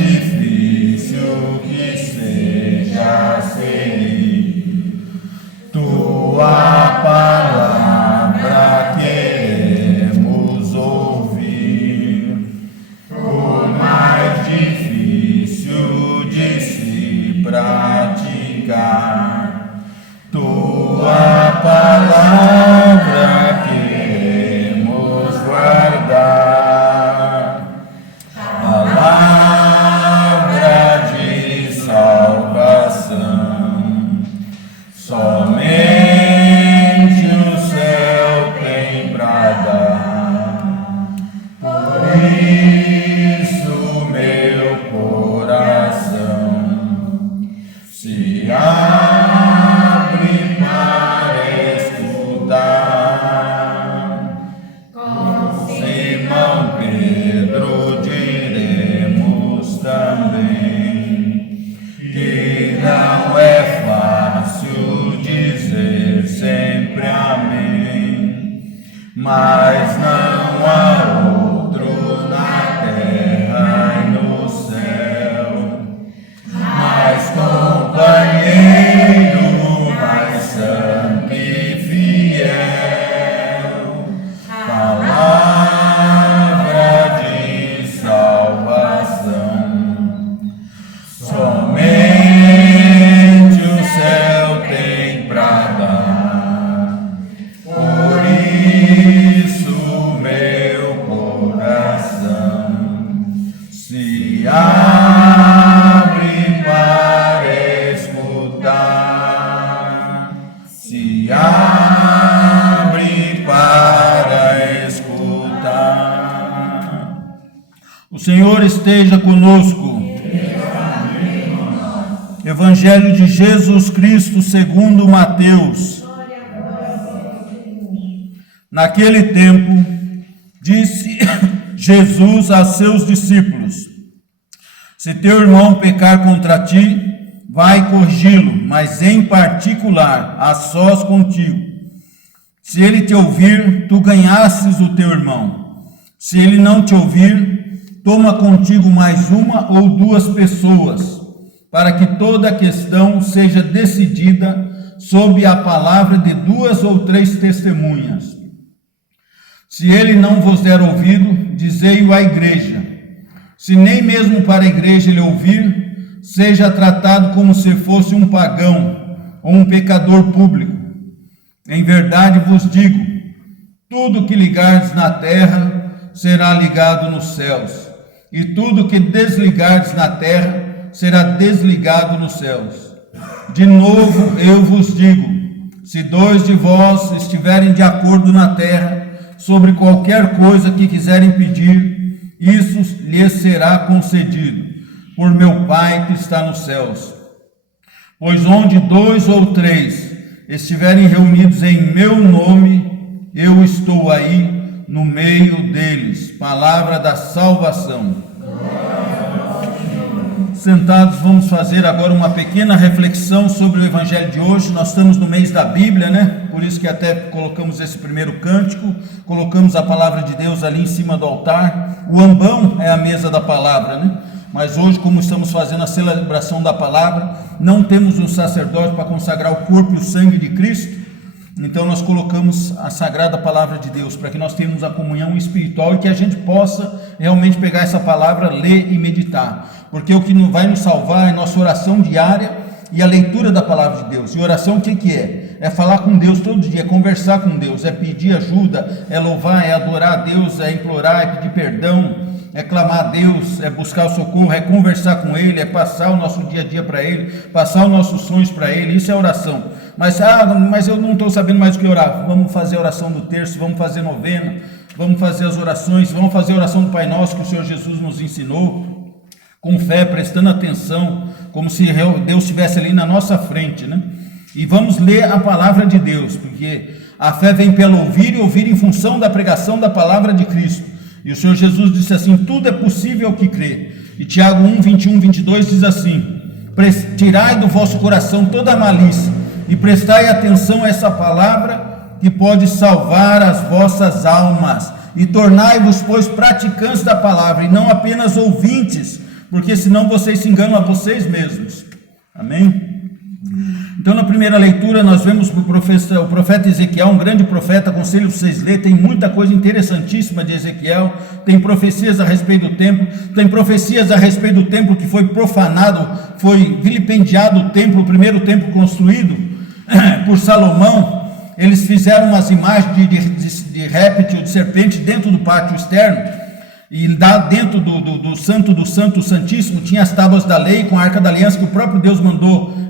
difícil que seja seguir tua palavra queremos ouvir. Por mais difícil de se praticar, tua palavra queremos guardar. Palavra de salvação, somente o céu tem pra dar. Por isso meu coração se abre para escutar. Com Simão Pedro diremos também que não é fácil dizer sempre amém, mas não há outro na terra e no céu, mais companheiro, mais santo e fiel. Palavra de salvação, somente o céu tem pra dar. Por isso meu coração se abre para escutar, se abre para escutar. O Senhor esteja conosco. Evangelho de Jesus Cristo segundo Mateus. Naquele tempo, disse Jesus a seus discípulos: se teu irmão pecar contra ti, vai corrigi-lo, mas em particular, a sós contigo. Se ele te ouvir, tu ganhasses o teu irmão. Se ele não te ouvir, toma contigo mais uma ou duas pessoas, para que toda a questão seja decidida sob a palavra de 2 ou 3 testemunhas. Se ele não vos der ouvido, dizei-o à igreja. Se nem mesmo para a igreja ele ouvir, seja tratado como se fosse um pagão ou um pecador público. Em verdade vos digo, tudo que ligardes na terra será ligado nos céus, e tudo que desligardes na terra será desligado nos céus. De novo eu vos digo, se 2 de vós estiverem de acordo na terra sobre qualquer coisa que quiserem pedir, isso lhes será concedido por meu Pai que está nos céus. Pois onde 2 ou 3 estiverem reunidos em meu nome, eu estou aí no meio deles. Palavra da salvação. Sentados, vamos fazer agora uma pequena reflexão sobre o Evangelho de hoje. Nós estamos no mês da Bíblia, né? Por isso que até colocamos esse primeiro cântico, colocamos a palavra de Deus ali em cima do altar. O ambão é a mesa da palavra, né? Mas hoje, como estamos fazendo a celebração da palavra, não temos um sacerdote para consagrar o corpo e o sangue de Cristo. Então nós colocamos a sagrada palavra de Deus, para que nós tenhamos a comunhão espiritual e que a gente possa realmente pegar essa palavra, ler e meditar. Porque o que vai nos salvar é a nossa oração diária e a leitura da palavra de Deus. E oração o que é? É falar com Deus todo dia, é conversar com Deus, é pedir ajuda, é louvar, é adorar a Deus, é implorar, é pedir perdão, é clamar a Deus, é buscar o socorro, é conversar com Ele, é passar o nosso dia a dia para Ele, passar os nossos sonhos para Ele. Isso é oração. Mas eu não estou sabendo mais o que orar. Vamos fazer a oração do terço, vamos fazer novena, vamos fazer as orações, vamos fazer a oração do Pai Nosso que o Senhor Jesus nos ensinou, com fé, prestando atenção, como se Deus estivesse ali na nossa frente, né? E vamos ler a palavra de Deus, porque a fé vem pelo ouvir e ouvir em função da pregação da palavra de Cristo. E o Senhor Jesus disse assim: tudo é possível ao que crê. E Tiago 1, 21, 22 diz assim: tirai do vosso coração toda a malícia e prestai atenção a essa palavra que pode salvar as vossas almas. E tornai-vos, pois, praticantes da palavra e não apenas ouvintes, porque senão vocês se enganam a vocês mesmos. Amém? Então, na primeira leitura, nós vemos o profeta Ezequiel, um grande profeta, aconselho vocês lerem, tem muita coisa interessantíssima de Ezequiel, tem profecias a respeito do templo, tem profecias a respeito do templo que foi profanado, foi vilipendiado o templo, o primeiro templo construído por Salomão. Eles fizeram umas imagens de réptil, de serpente, dentro do pátio externo, e lá dentro do santo do santo, santíssimo, tinha as tábuas da lei, com a arca da aliança, que o próprio Deus mandou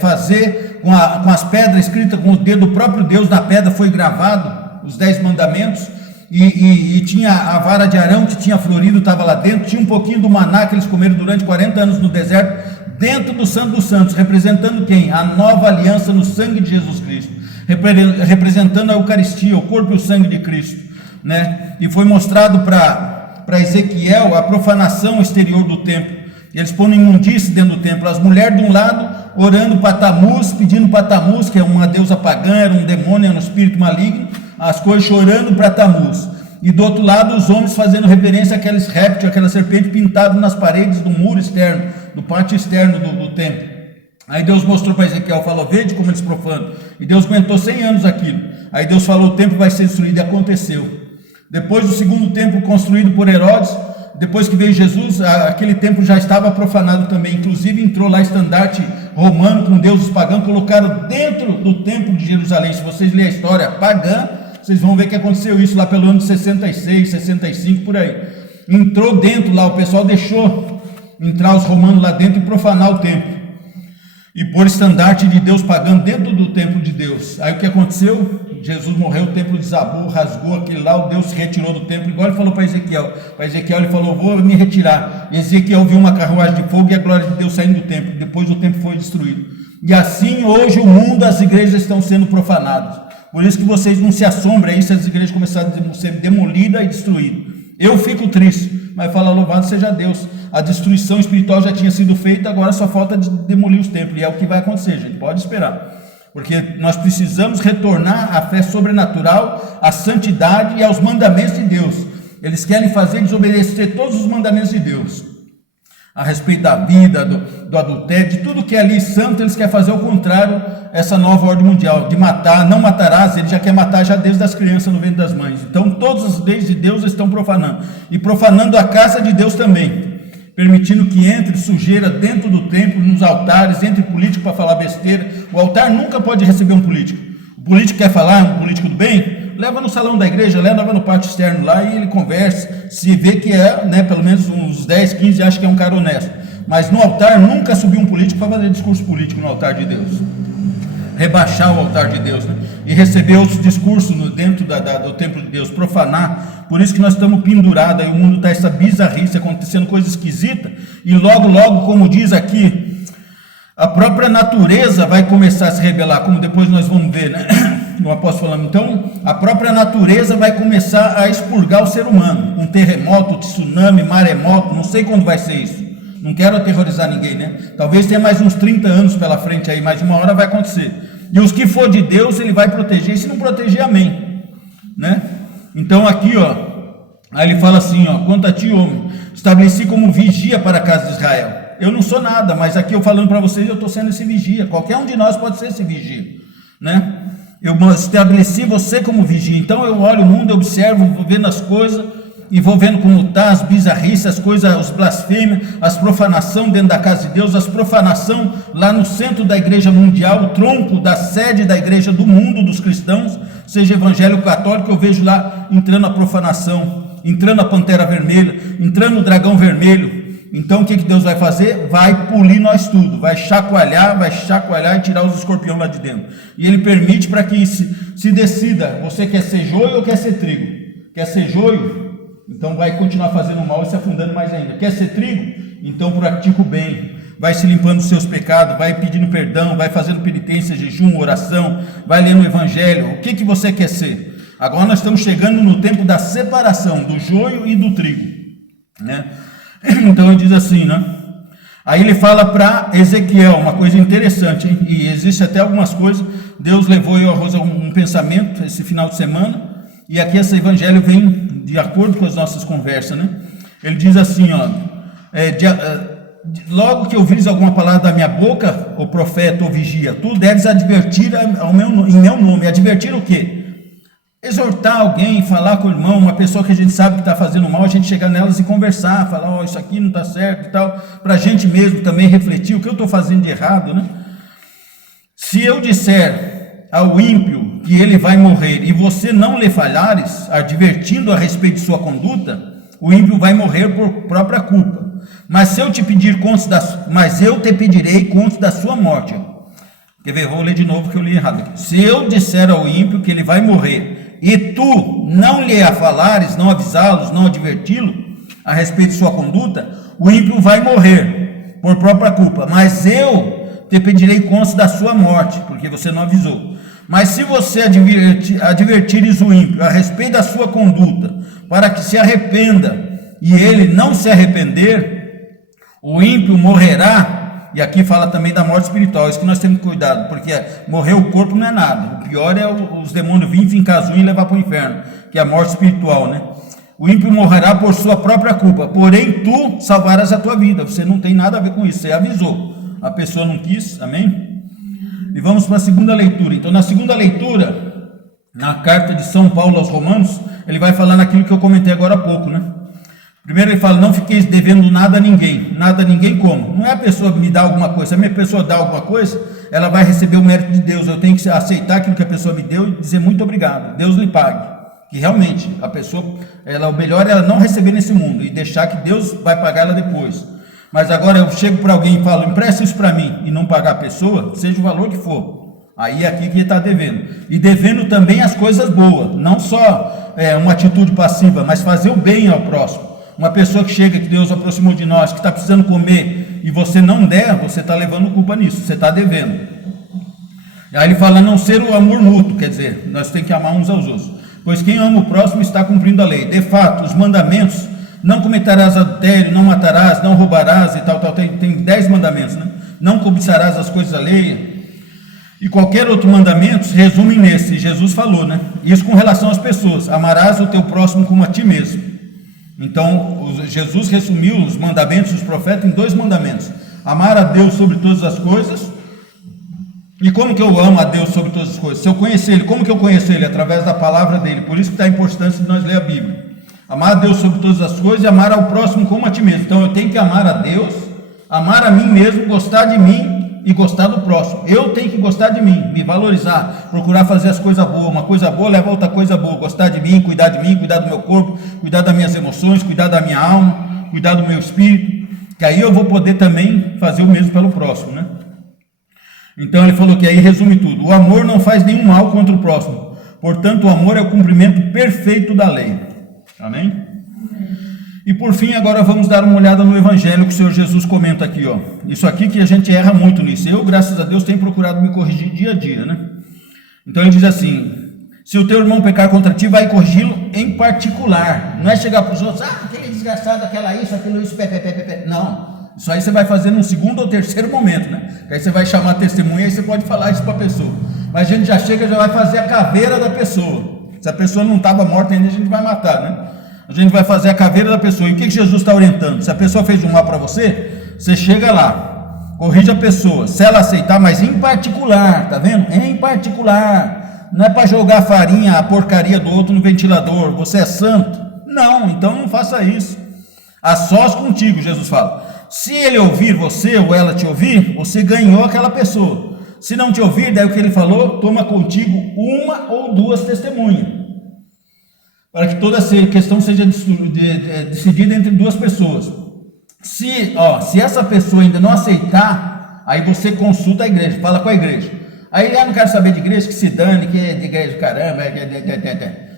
fazer, com as pedras escritas com o dedo do próprio Deus, na pedra foi gravado os 10 mandamentos, e tinha a vara de Arão, que tinha florido, estava lá dentro, tinha um pouquinho do maná que eles comeram durante 40 anos no deserto, dentro do santo dos santos, representando quem? A nova aliança no sangue de Jesus Cristo, representando a Eucaristia, o corpo e o sangue de Cristo, né? E foi mostrado para Ezequiel a profanação exterior do templo. Eles põem imundície dentro do templo, as mulheres de um lado orando para Tamuz, pedindo para Tamuz, que é uma deusa pagã, era um demônio, era um espírito maligno, as coisas chorando para Tamuz, e do outro lado os homens fazendo reverência àqueles répteis, aquela serpente pintada nas paredes do muro externo, do pátio externo do templo. Aí Deus mostrou para Ezequiel, falou, vede como eles profanam, e Deus aguentou 100 anos aquilo. Aí Deus falou, o templo vai ser destruído, e aconteceu. Depois do segundo templo construído por Herodes, depois que veio Jesus, aquele templo já estava profanado também, inclusive entrou lá estandarte romano com deuses pagãos, colocaram dentro do templo de Jerusalém. Se vocês lerem a história pagã, vocês vão ver que aconteceu isso lá pelo ano de 66, 65, por aí. Entrou dentro lá, o pessoal deixou entrar os romanos lá dentro e profanar o templo, e pôr estandarte de Deus pagão dentro do templo de Deus. Aí o que aconteceu? Jesus morreu, o templo desabou, rasgou aquele lá, o Deus se retirou do templo, igual ele falou para Ezequiel. Para Ezequiel ele falou, vou me retirar. E Ezequiel viu uma carruagem de fogo e a glória de Deus saindo do templo. Depois o templo foi destruído. E assim hoje o mundo, as igrejas estão sendo profanadas. Por isso que vocês não se assombrem aí se as igrejas começarem a ser demolidas e destruídas. Eu fico triste, mas fala, louvado seja Deus. A destruição espiritual já tinha sido feita, agora só falta de demolir os templos. E é o que vai acontecer, gente, pode esperar. Porque nós precisamos retornar à fé sobrenatural, à santidade e aos mandamentos de Deus. Eles querem fazer desobedecer todos os mandamentos de Deus. A respeito da vida, do adultério, de tudo que é ali santo, eles querem fazer o contrário, essa nova ordem mundial, de matar, não matarás, ele já quer matar já desde as crianças no ventre das mães. Então todas as leis de Deus estão profanando, e profanando a casa de Deus também, permitindo que entre sujeira dentro do templo, nos altares, entre político para falar besteira. O altar nunca pode receber um político. O político quer falar, um político do bem, leva no salão da igreja, leva no pátio externo lá e ele conversa, se vê que é, né, pelo menos uns 10, 15, acha que é um cara honesto. Mas no altar nunca subiu um político para fazer discurso político no altar de Deus, rebaixar o altar de Deus, né? E receber os discursos dentro do templo de Deus, profanar. Por isso que nós estamos pendurados, aí o mundo está essa bizarrice, acontecendo coisa esquisita, e logo, como diz aqui, a própria natureza vai começar a se rebelar, como depois nós vamos ver, né? O apóstolo falando, então, a própria natureza vai começar a expurgar o ser humano, um terremoto, tsunami, maremoto, não sei quando vai ser isso, não quero aterrorizar ninguém, né? Talvez tenha mais uns 30 anos pela frente aí, mas uma hora vai acontecer, e os que for de Deus, ele vai proteger, e se não proteger, amém, né? Então aqui, ó, aí ele fala assim, ó, quanto a ti, homem, estabeleci como vigia para a casa de Israel. Eu não sou nada, mas aqui eu falando para vocês, eu estou sendo esse vigia, qualquer um de nós pode ser esse vigia, né? Eu estabeleci você como vigia, então eu olho o mundo, eu observo, vou vendo as coisas, e vou vendo como está as bizarrices, as coisas, os blasfêmios, as profanação dentro da casa de Deus, as profanação lá no centro da igreja mundial, o tronco da sede da igreja do mundo, dos cristãos, seja evangélico católico, eu vejo lá entrando a profanação, entrando a pantera vermelha, entrando o dragão vermelho. Então o que Deus vai fazer? Vai polir nós tudo, vai chacoalhar e tirar os escorpiões lá de dentro. E ele permite para que se decida, você quer ser joio ou quer ser trigo? Quer ser joio? Então vai continuar fazendo mal e se afundando mais ainda. Quer ser trigo? Então pratica o bem, vai se limpando os seus pecados, vai pedindo perdão, vai fazendo penitência, jejum, oração, vai lendo o evangelho. O que você quer ser? Agora nós estamos chegando no tempo da separação do joio e do trigo, né? Então ele diz assim, né? Aí ele fala para Ezequiel, uma coisa interessante, hein? E existe até algumas coisas, Deus levou eu a um pensamento esse final de semana, e aqui esse evangelho vem de acordo com as nossas conversas, né? Ele diz assim, ó, logo que ouvires alguma palavra da minha boca, o profeta ou vigia, tu deves advertir em meu nome. Advertir o quê? Exortar alguém, falar com o irmão, uma pessoa que a gente sabe que está fazendo mal, a gente chegar nelas e conversar, falar, isso aqui não está certo e tal, para a gente mesmo também refletir o que eu estou fazendo de errado, né? Se eu disser ao ímpio que ele vai morrer e você não lhe falhares, advertindo a respeito de sua conduta, o ímpio vai morrer por própria culpa. Mas eu te pedirei conta da sua morte. Quer ver? Vou ler de novo que eu li errado aqui. Se eu disser ao ímpio que ele vai morrer e tu não lhe falares, não avisá-los, não adverti-lo a respeito de sua conduta, o ímpio vai morrer por própria culpa. Mas eu te pedirei conta da sua morte, porque você não avisou. Mas se você advertires o ímpio a respeito da sua conduta, para que se arrependa, e ele não se arrepender, o ímpio morrerá. E aqui fala também da morte espiritual, isso que nós temos que cuidar, porque morrer o corpo não é nada, o pior é os demônios virem, fincar as unhas e levar para o inferno, que é a morte espiritual, né? O ímpio morrerá por sua própria culpa, porém tu salvarás a tua vida. Você não tem nada a ver com isso, você avisou, a pessoa não quis, amém? E vamos para a segunda leitura. Então, na segunda leitura, na carta de São Paulo aos Romanos, ele vai falar naquilo que eu comentei agora há pouco, né? Primeiro ele fala, não fiqueis devendo nada a ninguém como? Não é a pessoa me dar alguma coisa, se a minha pessoa dá alguma coisa, ela vai receber o mérito de Deus, eu tenho que aceitar aquilo que a pessoa me deu e dizer muito obrigado, Deus lhe pague, que realmente a pessoa, o melhor é ela não receber nesse mundo e deixar que Deus vai pagar ela depois. Mas agora eu chego para alguém e falo, empresta isso para mim e não pagar a pessoa, seja o valor que for, aí é aqui que ele está devendo, e devendo também as coisas boas, não só uma atitude passiva, mas fazer o bem ao próximo. Uma pessoa que chega, que Deus aproximou de nós, que está precisando comer, e você não der, você está levando culpa nisso, você está devendo. Aí ele fala, não ser o amor mútuo, quer dizer, nós temos que amar uns aos outros, pois quem ama o próximo está cumprindo a lei. De fato, os mandamentos, não cometerás adultério, não matarás, não roubarás e tal, tem 10 mandamentos, né? Não cobiçarás as coisas alheias, e qualquer outro mandamento se resume nesse, Jesus falou, né? Isso com relação às pessoas, amarás o teu próximo como a ti mesmo. Então, Jesus resumiu os mandamentos dos profetas em 2 mandamentos: amar a Deus sobre todas as coisas. E como que eu amo a Deus sobre todas as coisas? Se eu conhecer Ele, como que eu conheço Ele? Através da palavra dEle. Por isso que está a importância de nós ler a Bíblia. Amar a Deus sobre todas as coisas e amar ao próximo como a ti mesmo. Então eu tenho que amar a Deus, amar a mim mesmo, gostar de mim e gostar do próximo. Eu tenho que gostar de mim, me valorizar, procurar fazer as coisas boas. Uma coisa boa leva a outra coisa boa. Gostar de mim, cuidar do meu corpo, cuidar das minhas emoções, cuidar da minha alma, cuidar do meu espírito, que aí eu vou poder também fazer o mesmo pelo próximo, né? Então ele falou que aí resume tudo: o amor não faz nenhum mal contra o próximo, portanto o amor é o cumprimento perfeito da lei. Amém? E por fim, agora vamos dar uma olhada no Evangelho que o Senhor Jesus comenta aqui, ó. Isso aqui que a gente erra muito nisso. Eu, graças a Deus, tenho procurado me corrigir dia a dia, né? Então ele diz assim: se o teu irmão pecar contra ti, vai corrigi-lo em particular. Não é chegar para os outros, aquele desgraçado, aquela isso, aquilo isso, pé. Não, isso aí você vai fazer num segundo ou terceiro momento, né? Aí você vai chamar a testemunha e você pode falar isso para a pessoa. Mas a gente já chega, já vai fazer a caveira da pessoa. Se a pessoa não estava morta ainda, a gente vai matar, né? A gente vai fazer a caveira da pessoa. E o que Jesus está orientando? Se a pessoa fez um mal para você, você chega lá, corrige a pessoa. Se ela aceitar, mas em particular, tá vendo? Em particular. Não é para jogar farinha, a porcaria do outro no ventilador. Você é santo? Não, então não faça isso. A sós contigo, Jesus fala. Se ele ouvir você ou ela te ouvir, você ganhou aquela pessoa. Se não te ouvir, daí o que ele falou, toma contigo 1 ou 2 testemunhas, para que toda essa questão seja decidida entre 2 pessoas. Se essa pessoa ainda não aceitar, aí você consulta a igreja, fala com a igreja. Aí não quero saber de igreja, que se dane, que é de igreja, caramba,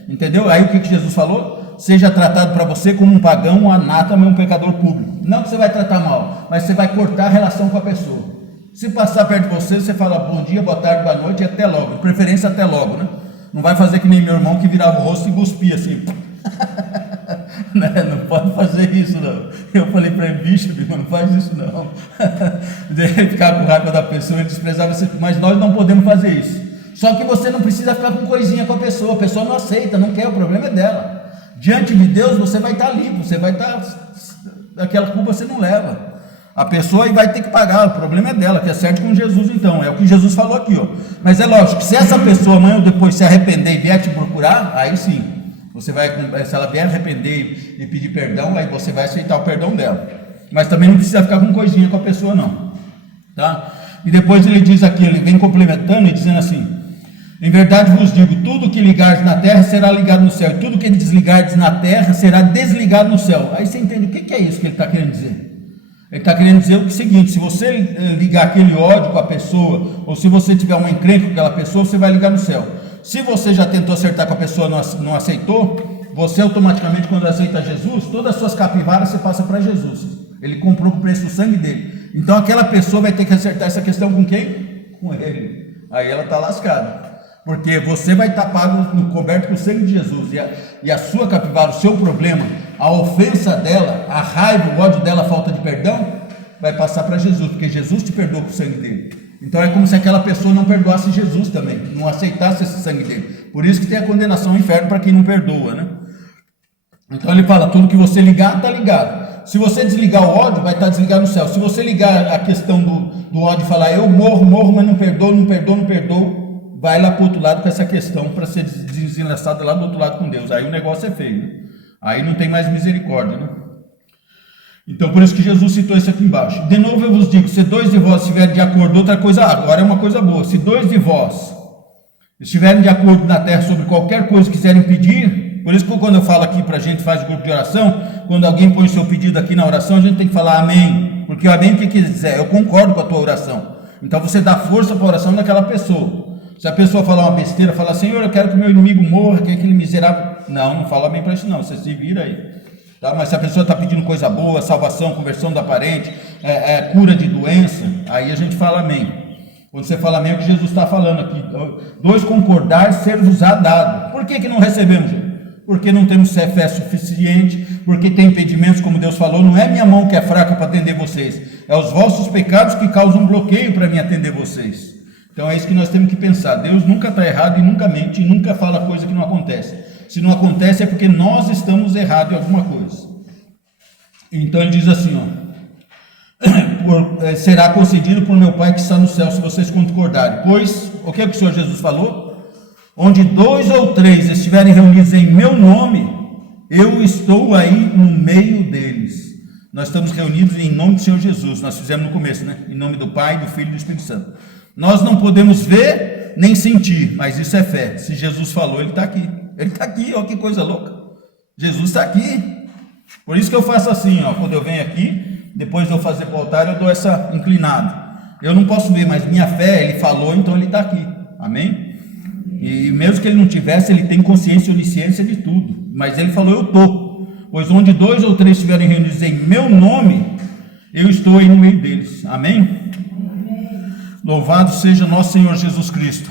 entendeu? Aí o que Jesus falou? Seja tratado para você como um pagão, um anátema e um pecador público. Não que você vai tratar mal, mas você vai cortar a relação com a pessoa. Se passar perto de você, você fala bom dia, boa tarde, boa noite e até logo, de preferência até logo, né? Não vai fazer que nem meu irmão que virava o rosto e cuspia assim. Não pode fazer isso não. Eu falei para ele, bicho, não faz isso não. Ele ficava com raiva da pessoa, ele desprezava isso, mas nós não podemos fazer isso. Só que você não precisa ficar com coisinha com a pessoa não aceita, não quer, o problema é dela. Diante de Deus você vai estar livre, você vai estar aquela culpa você não leva. A pessoa aí vai ter que pagar, o problema é dela, que é certo com Jesus então, é o que Jesus falou aqui, ó. Mas é lógico, se essa pessoa amanhã ou depois se arrepender e vier te procurar, aí sim, você vai, se ela vier arrepender e pedir perdão, aí você vai aceitar o perdão dela. Mas também não precisa ficar com coisinha com a pessoa não, tá? E depois ele diz aqui, ele vem complementando e dizendo assim: em verdade vos digo, tudo que ligardes na terra será ligado no céu, e tudo que desligardes na terra será desligado no céu. Aí você entende o que é isso que ele está querendo dizer? Ele está querendo dizer o seguinte: se você ligar aquele ódio com a pessoa, ou se você tiver uma encrenca com aquela pessoa, você vai ligar no céu. Se você já tentou acertar com a pessoa e não aceitou, você automaticamente, quando aceita Jesus, todas as suas capivaras você passa para Jesus. Ele comprou com o preço do sangue dele. Então aquela pessoa vai ter que acertar essa questão com quem? Com ele. Aí ela está lascada. Porque você vai estar pago, coberto com o sangue de Jesus, e a sua capivara, o seu problema, a ofensa dela, a raiva, o ódio dela, a falta de perdão, vai passar para Jesus, porque Jesus te perdoou com o sangue dele. Então é como se aquela pessoa não perdoasse Jesus também, não aceitasse esse sangue dele. Por isso que tem a condenação ao inferno para quem não perdoa, né? Então ele fala, tudo que você ligar, está ligado. Se você desligar o ódio, vai estar desligado no céu. Se você ligar a questão do ódio e falar, eu morro, mas não perdoo, vai lá para o outro lado com essa questão para ser desenlaçada lá do outro lado com Deus. Aí o negócio é feio, né? Aí não tem mais misericórdia, né? Então por isso que Jesus citou isso aqui embaixo. De novo eu vos digo, se 2 de vós estiverem de acordo, outra coisa, agora é uma coisa boa, se 2 de vós estiverem de acordo na terra sobre qualquer coisa que quiserem pedir, por isso que quando eu falo aqui para a gente faz grupo de oração, quando alguém põe o seu pedido aqui na oração, a gente tem que falar amém, porque o amém o que quer dizer? Eu concordo com a tua oração. Então você dá força para a oração daquela pessoa. Se a pessoa falar uma besteira, falar, Senhor, eu quero que o meu inimigo morra, que aquele miserável... Não fala amém para isso não, você se vira aí. Tá? Mas se a pessoa está pedindo coisa boa, salvação, conversão da parente, cura de doença, aí a gente fala amém. Quando você fala amém, é o que Jesus está falando aqui. 2 concordar, ser-vos-á dado. Por que não recebemos? Porque não temos fé suficiente, porque tem impedimentos, como Deus falou, não é minha mão que é fraca para atender vocês, é os vossos pecados que causam bloqueio para mim atender vocês. Então é isso que nós temos que pensar. Deus nunca está errado e nunca mente, e nunca fala coisa que não acontece. Se não acontece é porque nós estamos errados em alguma coisa. Então ele diz assim, será concedido por meu Pai que está no céu, se vocês concordarem. Pois, o que é que o Senhor Jesus falou? Onde 2 ou 3 estiverem reunidos em meu nome, eu estou aí no meio deles. Nós estamos reunidos em nome do Senhor Jesus. Nós fizemos no começo, né? Em nome do Pai, do Filho e do Espírito Santo. Nós não podemos ver nem sentir, mas isso é fé. Se Jesus falou, ele está aqui. Ele está aqui, olha que coisa louca. Jesus está aqui. Por isso que eu faço assim, quando eu venho aqui, depois de eu fazer para o altar, eu dou essa inclinada. Eu não posso ver, mas minha fé, ele falou, então ele está aqui. Amém? E mesmo que ele não tivesse, ele tem consciência e onisciência de tudo. Mas ele falou, eu estou. Pois onde 2 ou 3 estiverem reunidos em meu nome, eu estou aí no meio deles. Amém? Louvado seja nosso Senhor Jesus Cristo.